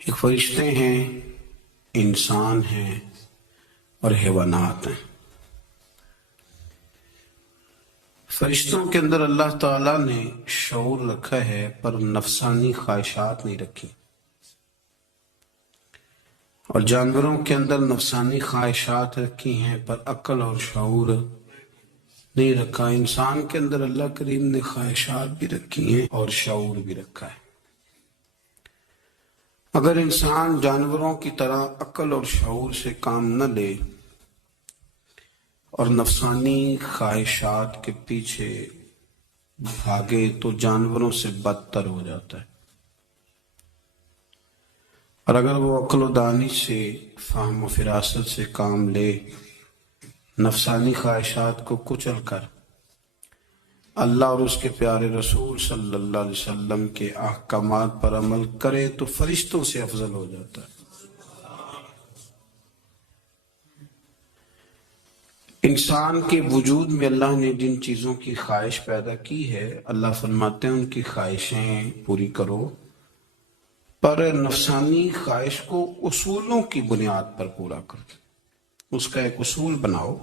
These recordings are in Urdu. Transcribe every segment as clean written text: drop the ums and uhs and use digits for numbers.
ایک فرشتے ہیں، انسان ہیں اور حیوانات ہیں۔ فرشتوں کے اندر اللہ تعالیٰ نے شعور رکھا ہے پر نفسانی خواہشات نہیں رکھی، اور جانوروں کے اندر نفسانی خواہشات رکھی ہیں پر عقل اور شعور نہیں رکھا۔ انسان کے اندر اللہ کریم نے خواہشات بھی رکھی ہیں اور شعور بھی رکھا ہے۔ اگر انسان جانوروں کی طرح عقل اور شعور سے کام نہ لے اور نفسانی خواہشات کے پیچھے بھاگے تو جانوروں سے بدتر ہو جاتا ہے، اور اگر وہ عقل و دانی سے، فہم و فراست سے کام لے، نفسانی خواہشات کو کچل کر اللہ اور اس کے پیارے رسول صلی اللہ علیہ وسلم کے احکامات پر عمل کرے تو فرشتوں سے افضل ہو جاتا ہے۔ انسان کے وجود میں اللہ نے جن چیزوں کی خواہش پیدا کی ہے، اللہ فرماتے ہیں ان کی خواہشیں پوری کرو، پر نفسانی خواہش کو اصولوں کی بنیاد پر پورا کرو۔ اس کا ایک اصول بناؤ۔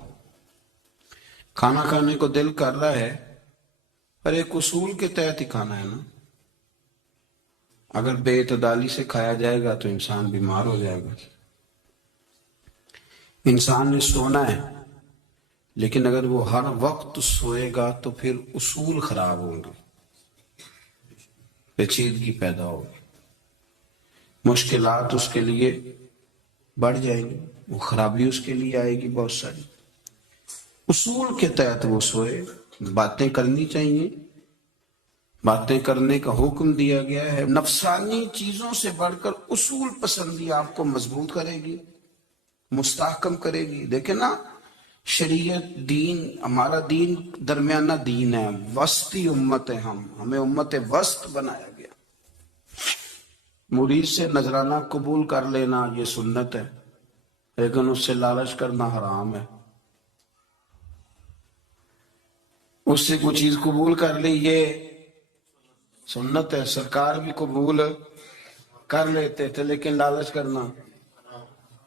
کھانا کھانے کو دل کر رہا ہے پر ایک اصول کے تحت ہی کھانا ہے نا۔ اگر بے اعتدالی سے کھایا جائے گا تو انسان بیمار ہو جائے گا۔ انسان نے سونا ہے لیکن اگر وہ ہر وقت سوئے گا تو پھر اصول خراب ہوں گے، پیچیدگی پیدا ہوگی، مشکلات اس کے لیے بڑھ جائیں گی، وہ خرابی اس کے لیے آئے گی بہت ساری۔ اصول کے تحت وہ سوئے۔ باتیں کرنی چاہیے، باتیں کرنے کا حکم دیا گیا ہے۔ نفسانی چیزوں سے بڑھ کر اصول پسندی آپ کو مضبوط کرے گی، مستحکم کرے گی۔ دیکھیں نا، شریعت، دین، ہمارا دین درمیانہ دین ہے، وسطی امت ہے، ہمیں امت وسط بنایا گیا۔ مرید سے نذرانہ قبول کر لینا یہ سنت ہے، لیکن اس سے لالچ کرنا حرام ہے۔ اس سے کوئی چیز قبول کر لی یہ سنت ہے۔ سرکار بھی قبول کر لیتے تھے لیکن لالچ کرنا۔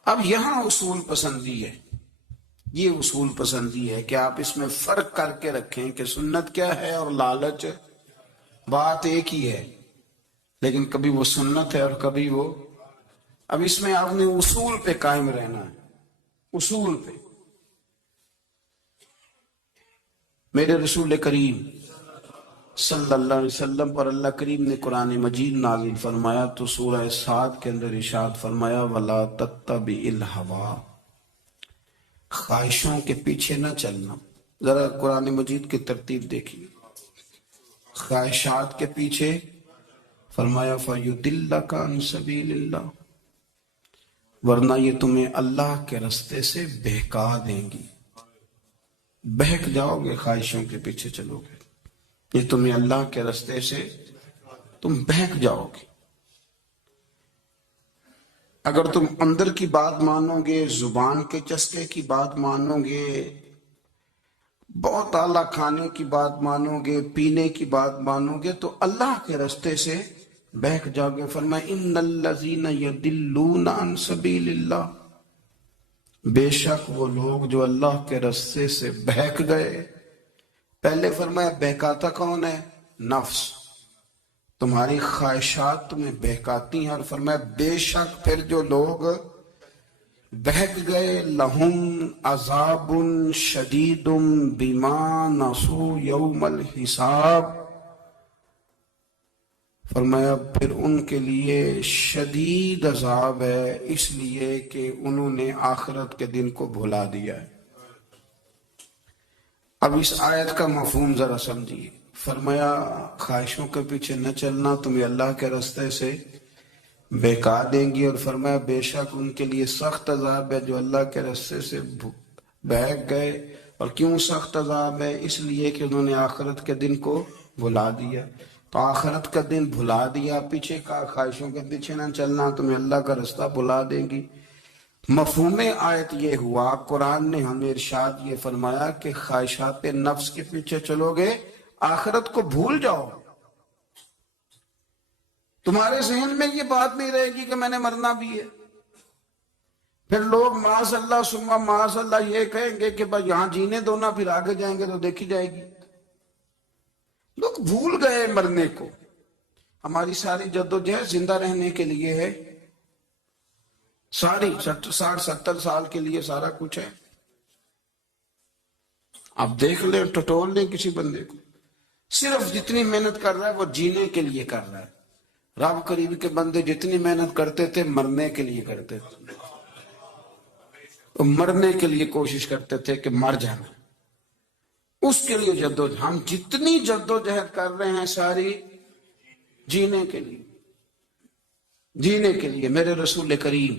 اب یہاں اصول پسندی ہے، یہ اصول پسندی ہے کہ آپ اس میں فرق کر کے رکھیں کہ سنت کیا ہے اور لالچ بات ایک ہی ہے، لیکن کبھی وہ سنت ہے اور کبھی وہ۔ اب اس میں آپ نے اصول پہ قائم رہنا ہے، اصول پہ۔ میرے رسول کریم صلی اللہ علیہ وسلم پر اللہ کریم نے قرآن مجید نازل فرمایا تو سورہ صاد کے اندر ارشاد فرمایا وَلَا تَتَّبِعِ الْهَوَىٰ، خواہشوں کے پیچھے نہ چلنا۔ ذرا قرآن مجید کی ترتیب دیکھیے۔ خواہشات کے پیچھے فرمایا فَيُضِلَّكَ عَنْ سَبِيلِ اللَّهِ، ورنہ یہ تمہیں اللہ کے رستے سے بہکا دیں گی۔ بہک جاؤ گے، خواہشوں کے پیچھے چلو گے، یہ تمہیں اللہ کے رستے سے تم بہک جاؤ گے۔ اگر تم اندر کی بات مانو گے، زبان کے چسکے کی بات مانو گے، بہت اعلیٰ کھانے کی بات مانو گے، پینے کی بات مانو گے تو اللہ کے رستے سے بہک جاؤ گے۔ فرمایا ان الذین یضلون عن سبیل اللہ، بے شک وہ لوگ جو اللہ کے رستے سے بہک گئے۔ پہلے فرمایا بہکاتا کون ہے؟ نفس، تمہاری خواہشات تمہیں بہکاتی ہیں، اور فرمایا بے شک پھر جو لوگ بہک گئے لہم عذاب شدید بما نسوا یوم الحساب، فرمایا پھر ان کے لیے شدید عذاب ہے اس لیے کہ انہوں نے آخرت کے دن کو بھلا دیا ہے۔ اب اس آیت کا مفہوم ذرا سمجھیے۔ فرمایا خواہشوں کے پیچھے نہ چلنا تمہیں اللہ کے راستے سے بہکا دیں گی، اور فرمایا بے شک ان کے لیے سخت عذاب ہے جو اللہ کے راستے سے بہک گئے۔ اور کیوں سخت عذاب ہے؟ اس لیے کہ انہوں نے آخرت کے دن کو بھلا دیا۔ تو آخرت کا دن بھلا دیا، پیچھے کا خواہشوں کے پیچھے نہ چلنا تمہیں اللہ کا راستہ بھلا دیں گی۔ مفہوم آیت یہ ہوا، قرآن نے ہمیں ارشاد یہ فرمایا کہ خواہشات نفس کے پیچھے چلو گے آخرت کو بھول جاؤ۔ تمہارے ذہن میں یہ بات نہیں رہے گی کہ میں نے مرنا بھی ہے. پھر لوگ معاذ اللہ ثم معاذ اللہ یہ کہیں گے کہ بھائی یہاں جینے دو نا، پھر آگے جائیں گے تو دیکھی جائے گی. لوگ بھول گئے مرنے کو. ہماری ساری جدوجہد زندہ رہنے کے لیے ہے، ساری 60-70 سال کے لیے سارا کچھ ہے. آپ دیکھ لیں، ٹٹول لیں کسی بندے کو، صرف جتنی محنت کر رہا ہے وہ جینے کے لیے کر رہا ہے. رب کریم کے بندے جتنی محنت کرتے تھے مرنے کے لیے کرتے تھے، وہ مرنے کے لیے کوشش کرتے تھے کہ مر جانا. اس کے لیے جدوجہد، ہم جتنی جدوجہد کر رہے ہیں ساری جینے کے لیے، جینے کے لیے. میرے رسول کریم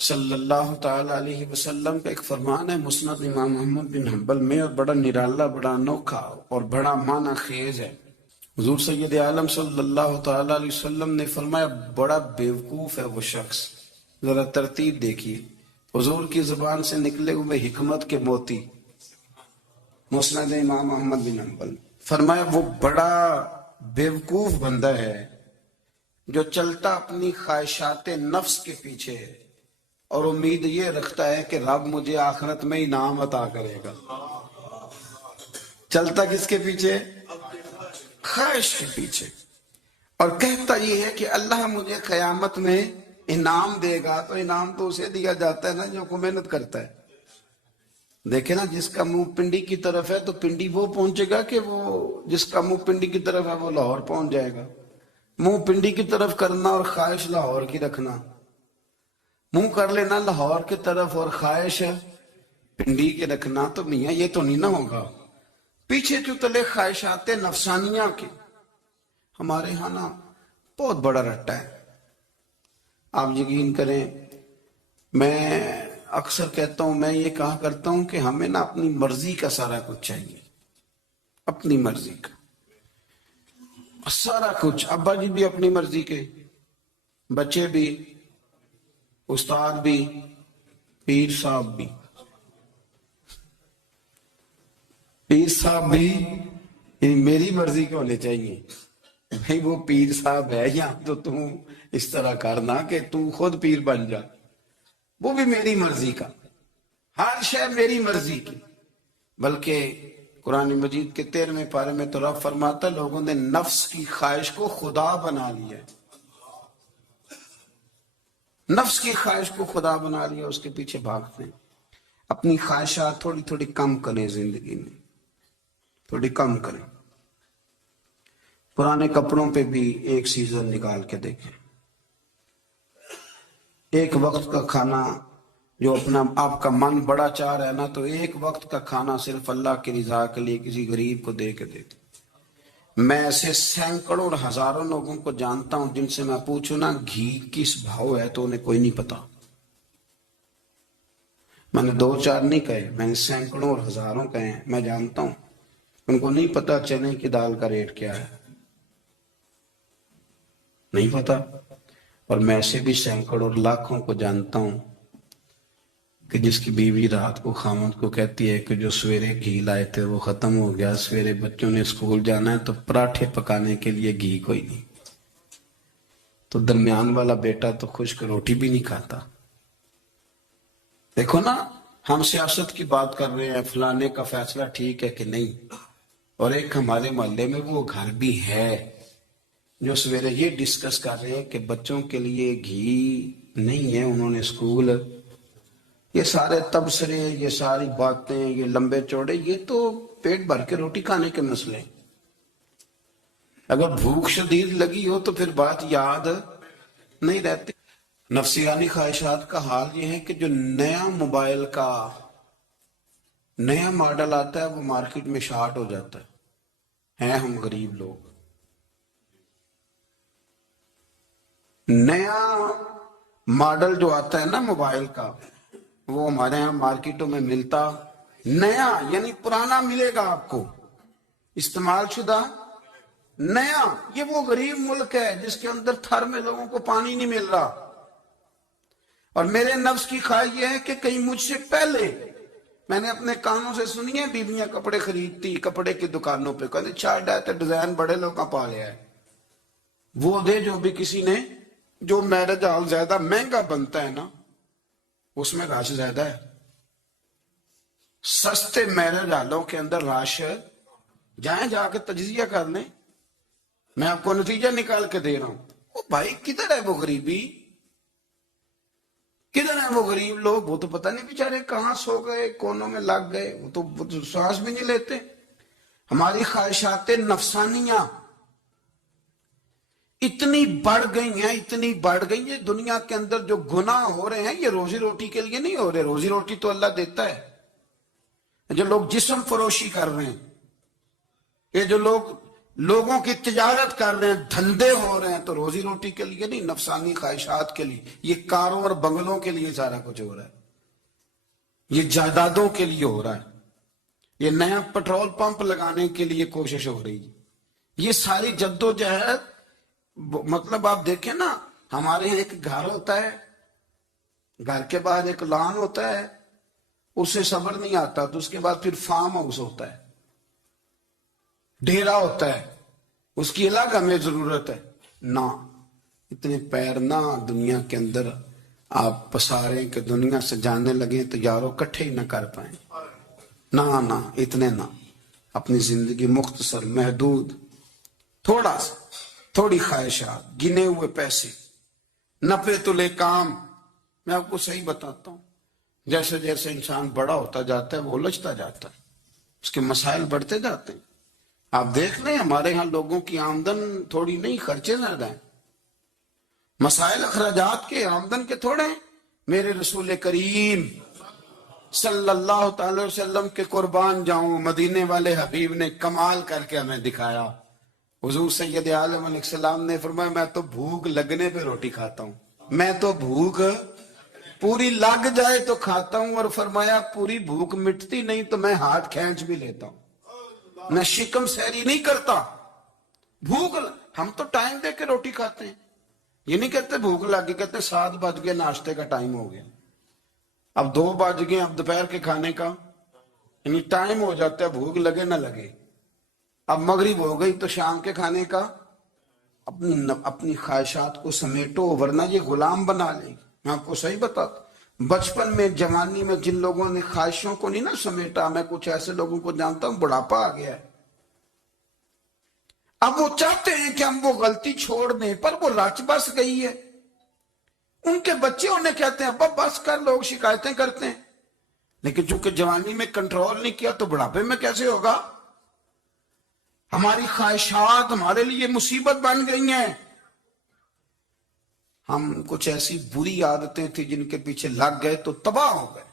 صلی اللہ تعالی علیہ وسلم کا ایک فرمان ہے مسند امام احمد بن حنبل میں، اور بڑا نرالا، بڑا انوکھا اور بڑا معنی خیز ہے. حضور سید عالم صلی اللہ تعالی علیہ وسلم نے فرمایا بڑا بیوقوف ہے وہ شخص. ذرا ترتیب دیکھیے، حضور کی زبان سے نکلے ہوئے حکمت کے موتی. مسند امام احمد بن حنبل فرمایا وہ بڑا بیوقوف بندہ ہے جو چلتا اپنی خواہشات نفس کے پیچھے ہے اور امید یہ رکھتا ہے کہ رب مجھے آخرت میں انعام عطا کرے گا. چلتا کس کے پیچھے؟ خواہش کے پیچھے. اور کہتا یہ ہے کہ اللہ مجھے قیامت میں انعام دے گا. تو انعام تو اسے دیا جاتا ہے نا جو کو محنت کرتا ہے. دیکھیں نا، جس کا منہ پنڈی کی طرف ہے تو پنڈی وہ پہنچے گا کہ وہ جس کا منہ پنڈی کی طرف ہے وہ لاہور پہنچ جائے گا. منہ پنڈی کی طرف کرنا اور خواہش لاہور کی رکھنا، منہ کر لینا لاہور کی طرف اور خواہش پنڈی کے رکھنا، تو میاں یہ تو نہیں نہ ہوگا. پیچھے تو تلے خواہشات نفسانیہ کے ہمارے ہاں نا بہت بڑا رٹا ہے. آپ یقین کریں، میں اکثر کہتا ہوں، میں یہ کہا کرتا ہوں کہ ہمیں نا اپنی مرضی کا سارا کچھ چاہیے. اپنی مرضی کا سارا کچھ. ابا جی بھی اپنی مرضی کے، بچے بھی، استاد بھی، پیر صاحب بھی. پیر صاحب بھی میری مرضی کے ہونے چاہیے. بھائی وہ پیر صاحب ہے یا تو تم اس طرح کرنا کہ تو خود پیر بن جا. وہ بھی میری مرضی کا، ہر شے میری مرضی کی. بلکہ قرآن مجید کے 13ویں پارے میں تو رب فرماتا لوگوں نے نفس کی خواہش کو خدا بنا لیا. نفس کی خواہش کو خدا بنا لیا، اس کے پیچھے بھاگتے ہیں. اپنی خواہشات تھوڑی تھوڑی کم کریں زندگی میں، تھوڑی کم کریں. پرانے کپڑوں پہ بھی ایک سیزن نکال کے دیکھیں. ایک وقت کا کھانا جو اپنا آپ کا من بڑا چاہ رہا ہے نا، تو ایک وقت کا کھانا صرف اللہ کی رضا کے لیے کسی غریب کو دے کے دیتے. میں ایسے سینکڑوں اور ہزاروں لوگوں کو جانتا ہوں جن سے میں پوچھوں نا گھی کس بھاؤ ہے تو انہیں کوئی نہیں پتا. میں نے 2-4 نہیں کہے، میں نے سینکڑوں اور ہزاروں کہے ہیں. میں جانتا ہوں ان کو نہیں پتا چنے کی دال کا ریٹ کیا ہے، نہیں پتا. اور میں ایسے بھی سینکڑوں اور لاکھوں کو جانتا ہوں کہ جس کی بیوی رات کو خامد کو کہتی ہے کہ جو سویرے گھی لائے تھے وہ ختم ہو گیا، سویرے بچوں نے اسکول جانا ہے تو پراٹھے پکانے کے لیے گھی کوئی نہیں. تو درمیان والا بیٹا تو خشک روٹی بھی نہیں کھاتا. دیکھو نا، ہم سیاست کی بات کر رہے ہیں، فلانے کا فیصلہ ٹھیک ہے کہ نہیں، اور ایک ہمارے محلے میں وہ گھر بھی ہے جو سویرے یہ ڈسکس کر رہے ہیں کہ بچوں کے لیے گھی نہیں ہے، انہوں نے اسکول. یہ سارے تبصرے، یہ ساری باتیں، یہ لمبے چوڑے، یہ تو پیٹ بھر کے روٹی کھانے کے مسئلے. اگر بھوک شدید لگی ہو تو پھر بات یاد نہیں رہتی. نفسیانی خواہشات کا حال یہ ہے کہ جو نیا موبائل کا نیا ماڈل آتا ہے وہ مارکیٹ میں شارٹ ہو جاتا ہے. ہیں ہم غریب لوگ. نیا ماڈل جو آتا ہے نا موبائل کا، وہ ہمارے ہاں مارکیٹوں میں ملتا نیا، یعنی پرانا ملے گا آپ کو، استعمال شدہ نیا. یہ وہ غریب ملک ہے جس کے اندر تھر میں لوگوں کو پانی نہیں مل رہا. اور میرے نفس کی خواہش یہ ہے کہ کہیں مجھ سے پہلے، میں نے اپنے کانوں سے سنی ہے بیویاں کپڑے خریدتی کپڑے کی دکانوں پہ، کہتے چھاڑ ڈائے تو ڈیزائن بڑے لوگاں پا لیا ہے. وہ دے جو بھی کسی نے، جو میرج ہال زیادہ مہنگا بنتا ہے نا اس میں رش زیادہ ہے. سستے میرج ہالوں کے اندر رش، جائیں جا کے تجزیہ کر لیں. میں آپ کو نتیجہ نکال کے دے رہا ہوں. وہ بھائی کدھر ہے وہ غریبی، کدھر ہیں وہ غریب لوگ؟ وہ تو پتہ نہیں بیچارے کہاں سو گئے، کونوں میں لگ گئے، وہ تو سانس بھی نہیں لیتے. ہماری خواہشات نفسانیہ اتنی بڑھ گئی ہیں، اتنی بڑھ گئی ہیں. دنیا کے اندر جو گناہ ہو رہے ہیں یہ روزی روٹی کے لیے نہیں ہو رہے. روزی روٹی تو اللہ دیتا ہے. جو لوگ جسم فروشی کر رہے ہیں، یہ جو لوگوں کی تجارت کر رہے ہیں، دھندے ہو رہے ہیں، تو روزی روٹی کے لیے نہیں، نفسانی خواہشات کے لیے. یہ کاروں اور بنگلوں کے لیے سارا کچھ ہو رہا ہے، یہ جائیدادوں کے لیے ہو رہا ہے، یہ نیا پٹرول پمپ لگانے کے لیے کوشش ہو رہی ہے. یہ ساری جدوجہد، مطلب آپ دیکھیں نا، ہمارے یہاں ایک گھر ہوتا ہے، گھر کے بعد ایک لان ہوتا ہے، اس سے صبر نہیں آتا تو اس کے بعد پھر فارم ہاؤس ہوتا ہے، ڈیرا ہوتا ہے، اس کی الگ ہمیں ضرورت ہے. نہ اتنے پیر نہ دنیا کے اندر آپ پساریں کہ دنیا سے جانے لگیں تو یارو کٹھے ہی نہ کر پائیں. نہ اتنے نہ. اپنی زندگی مختصر، محدود، تھوڑا سا، تھوڑی خواہشات، گنے ہوئے پیسے، نفع تلے کام. میں آپ کو صحیح بتاتا ہوں، جیسے جیسے انسان بڑا ہوتا جاتا ہے وہ الجھتا جاتا ہے، اس کے مسائل بڑھتے جاتے ہیں. آپ دیکھ لیں ہمارے ہاں لوگوں کی آمدن تھوڑی نہیں، خرچے زیادہ ہیں. مسائل اخراجات کے، آمدن کے تھوڑے ہیں. میرے رسول کریم صلی اللہ تعالی وسلم کے قربان جاؤں، مدینے والے حبیب نے کمال کر کے ہمیں دکھایا. حضور سید عالم علیہ السلام نے فرمایا میں تو بھوک لگنے پہ روٹی کھاتا ہوں، میں تو بھوک پوری لگ جائے تو کھاتا ہوں. اور فرمایا پوری بھوک مٹتی نہیں تو میں ہاتھ کھینچ بھی لیتا ہوں، میں شکم سیری نہیں کرتا. بھوک، ہم تو ٹائم دے کے روٹی کھاتے ہیں. یہ نہیں کہتے بھوک لگی، کہتے 7 بج گئے، ناشتے کا ٹائم ہو گیا، اب 2 بج گئے، اب دوپہر کے کھانے کا یعنی ٹائم ہو جاتا ہے، بھوک لگے نہ لگے. اب مغرب ہو گئی تو شام کے کھانے کا. اپنی خواہشات کو سمیٹو ورنہ یہ غلام بنا لے گی. میں آپ کو صحیح بتاتا ہوں، بچپن میں، جوانی میں جن لوگوں نے خواہشوں کو نہیں نا سمیٹا، میں کچھ ایسے لوگوں کو جانتا ہوں بڑھاپا آ گیا ہے. اب وہ چاہتے ہیں کہ ہم وہ غلطی چھوڑ دیں، پر وہ رچ بس گئی ہے. ان کے بچے انہیں کہتے ہیں ابا بس کر، لوگ شکایتیں کرتے ہیں. لیکن چونکہ جوانی میں کنٹرول نہیں کیا تو بڑھاپے میں کیسے ہوگا؟ ہماری خواہشات ہمارے لیے مصیبت بن گئی ہیں. ہم کچھ ایسی بری عادتیں تھیں جن کے پیچھے لگ گئے تو تباہ ہو گئے.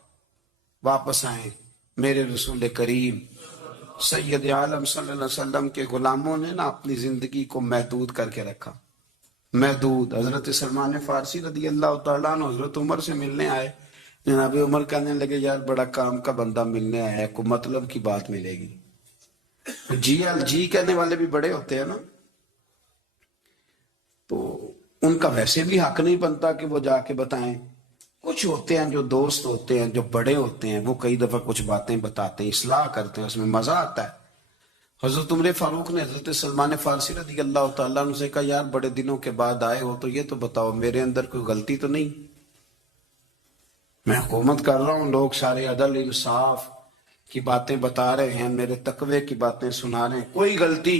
واپس آئیں. میرے رسول کریم سید عالم صلی اللہ علیہ وسلم کے غلاموں نے نا اپنی زندگی کو محدود کر کے رکھا. محدود. حضرت سلمان فارسی رضی اللہ تعالیٰ عنہ حضرت عمر سے ملنے آئے. جناب عمر کہنے لگے یار بڑا کام کا بندہ ملنے آیا ہے، کوئی مطلب کی بات ملے گی. جی کہنے والے بھی بڑے ہوتے ہیں نا، تو ان کا ویسے بھی حق نہیں بنتا کہ وہ جا کے بتائیں. کچھ ہوتے ہیں جو دوست ہوتے ہیں، جو بڑے ہوتے ہیں، وہ کئی دفعہ کچھ باتیں بتاتے ہیں، اصلاح کرتے ہیں، اس میں مزہ آتا ہے. حضرت عمر فاروق نے حضرت سلمان فارسی رضی اللہ تعالیٰ عنہ سے کہا یار بڑے دنوں کے بعد آئے ہو تو یہ تو بتاؤ میرے اندر کوئی غلطی تو نہیں؟ میں حکومت کر رہا ہوں، لوگ سارے عدل انصاف کی باتیں بتا رہے ہیں، میرے تقوی کی باتیں سنا رہے ہیں، کوئی غلطی؟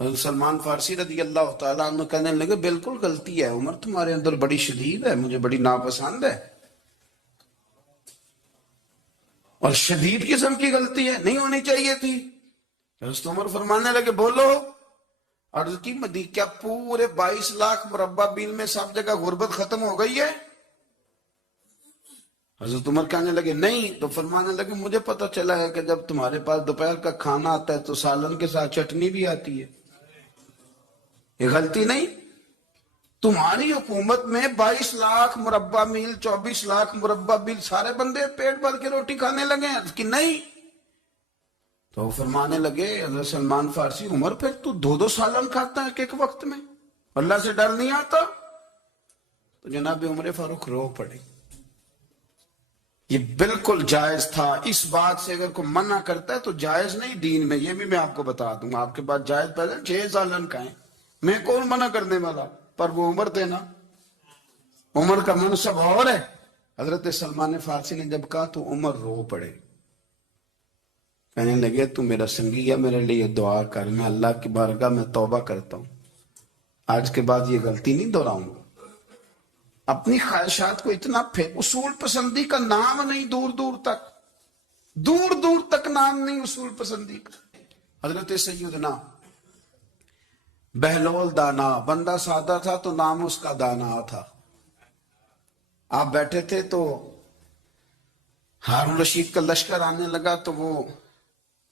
حضرت سلمان فارسی رضی اللہ تعالیٰ عنہ کہنے لگے بالکل غلطی ہے عمر، تمہارے اندر بڑی شدید ہے، مجھے بڑی ناپسند ہے. اور شدید قسم کی غلطی ہے، نہیں ہونی چاہیے تھی. حضرت عمر فرمانے لگے بولو. عرض کی کیا پورے 22 لاکھ مربع میل میں سب جگہ غربت ختم ہو گئی ہے؟ حضرت عمر کہنے لگے نہیں. تو فرمانے لگے مجھے پتہ چلا ہے کہ جب تمہارے پاس دوپہر کا کھانا آتا ہے تو سالن کے ساتھ چٹنی بھی آتی ہے. یہ غلطی نہیں. تمہاری حکومت میں 22 لاکھ مربع میل، 24 لاکھ مربع میل سارے بندے پیٹ بھر کے روٹی کھانے لگے ہیں کہ نہیں؟ تو فرمانے لگے حضرت سلمان فارسی عمر پھر تو 2 سالن کھاتا ہے ایک وقت میں، اللہ سے ڈر نہیں آتا؟ تو جناب عمر فاروق رو پڑے. یہ بالکل جائز تھا. اس بات سے اگر کوئی منع کرتا ہے تو جائز نہیں دین میں. یہ بھی میں آپ کو بتا دوں، آپ کے پاس جائز پیدا 6 سالن کھائیں، میں کون منع کرنے والا، پر وہ عمر تھے نا، عمر کا منصب اور ہے. حضرت سلمان فارسی نے جب کہا تو عمر رو پڑے، کہنے لگے تو میرا سنگی ہے، میرے لیے دعا کر، میں اللہ کی بارگاہ میں توبہ کرتا ہوں، آج کے بعد یہ غلطی نہیں دہراؤں گا. اپنی خواہشات کو اتنا اصول پسندی کا نام نہیں، دور دور تک نام نہیں اصول پسندی کا. حضرت سیدنا بہلول دانا، بندہ سادہ تھا تو نام اس کا دانا تھا. آپ بیٹھے تھے تو ہارون رشید کا لشکر آنے لگا تو وہ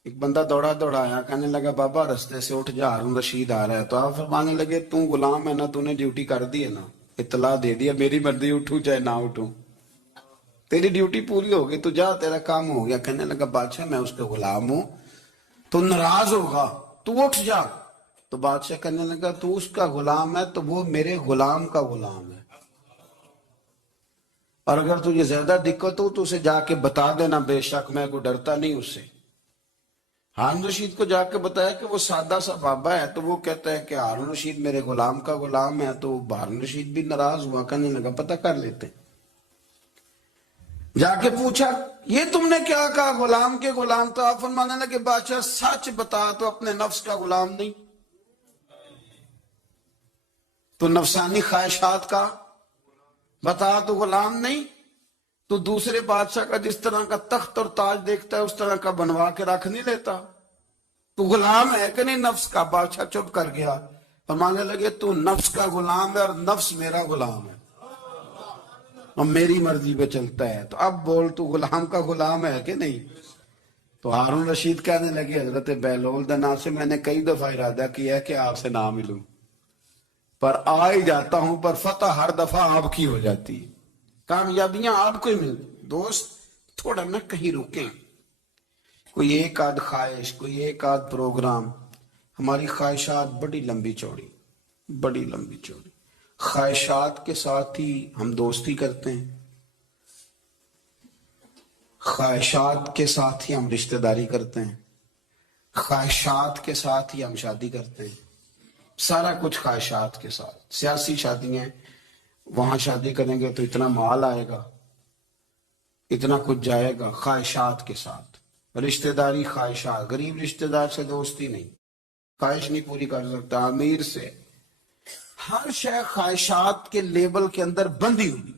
ایک بندہ دوڑا آیا، کہنے لگا بابا رستے سے اٹھ جا، ہارون رشید آ رہا ہے. تو آپ فرمانے لگے تو غلام ہے نا، تو نے ڈیوٹی کر دی ہے نا، اطلاع دے دیا، میری مرضی اٹھوں چاہے نہ اٹھوں، تیری ڈیوٹی پوری ہو گئی، تو جا تیرا کام ہو گیا. کہنے لگا بادشاہ میں اس کا غلام ہوں، تو ناراض ہوگا، تو اٹھ جا. تو بادشاہ کہنے لگا تو اس کا غلام ہے تو وہ میرے غلام کا غلام ہے، اور اگر تجھے زیادہ دقت ہو تو اسے جا کے بتا دینا، بے شک میں کوئی ڈرتا نہیں اس سے. ہارون رشید کو جا کے بتایا کہ وہ سادہ سا بابا ہے، تو وہ کہتا ہے کہ ہارون رشید میرے غلام کا غلام ہے. تو ہارون رشید بھی ناراض ہوا، کہنے لگا پتہ کر لیتے. جا کے پوچھا یہ تم نے کیا کہا، غلام کے غلام؟ تو آپ فرمانے لگے بادشاہ سچ بتا تو اپنے نفس کا غلام نہیں، تو نفسانی خواہشات کا بتا تو غلام نہیں، تو دوسرے بادشاہ کا جس طرح کا تخت اور تاج دیکھتا ہے اس طرح کا بنوا کے رکھ نہیں لیتا، تو غلام ہے کہ نہیں نفس کا؟ بادشاہ چپ کر گیا. فرمانے لگے تو نفس کا غلام ہے اور نفس میرا غلام ہے، اور میری مرضی پہ چلتا ہے، تو اب بول تو غلام کا غلام ہے کہ نہیں؟ تو ہارون رشید کہنے لگے حضرت بہلول دانا سے میں نے کئی دفعہ ارادہ کیا ہے کہ آپ سے نہ ملوں، پر آ ہی جاتا ہوں، پر فتح ہر دفعہ آپ کی ہو جاتی ہے، کامیابیاں آپ کو ہی ملتی. دوست تھوڑا نہ کہیں رکیں، کوئی ایک آدھ خواہش، کوئی ایک آدھ پروگرام. ہماری خواہشات بڑی لمبی چوڑی، خواہشات کے ساتھ ہی ہم دوستی کرتے ہیں، خواہشات کے ساتھ ہی ہم رشتہ داری کرتے ہیں، خواہشات کے ساتھ ہی ہم شادی کرتے ہیں، سارا کچھ خواہشات کے ساتھ. سیاسی شادیاں، وہاں شادی کریں گے تو اتنا مال آئے گا، اتنا کچھ جائے گا، خواہشات کے ساتھ. رشتہ داری خواہشات، غریب رشتہ دار سے دوستی نہیں، خواہش نہیں پوری کر سکتا، امیر سے. ہر شے خواہشات کے لیبل کے اندر بندھی ہوئی.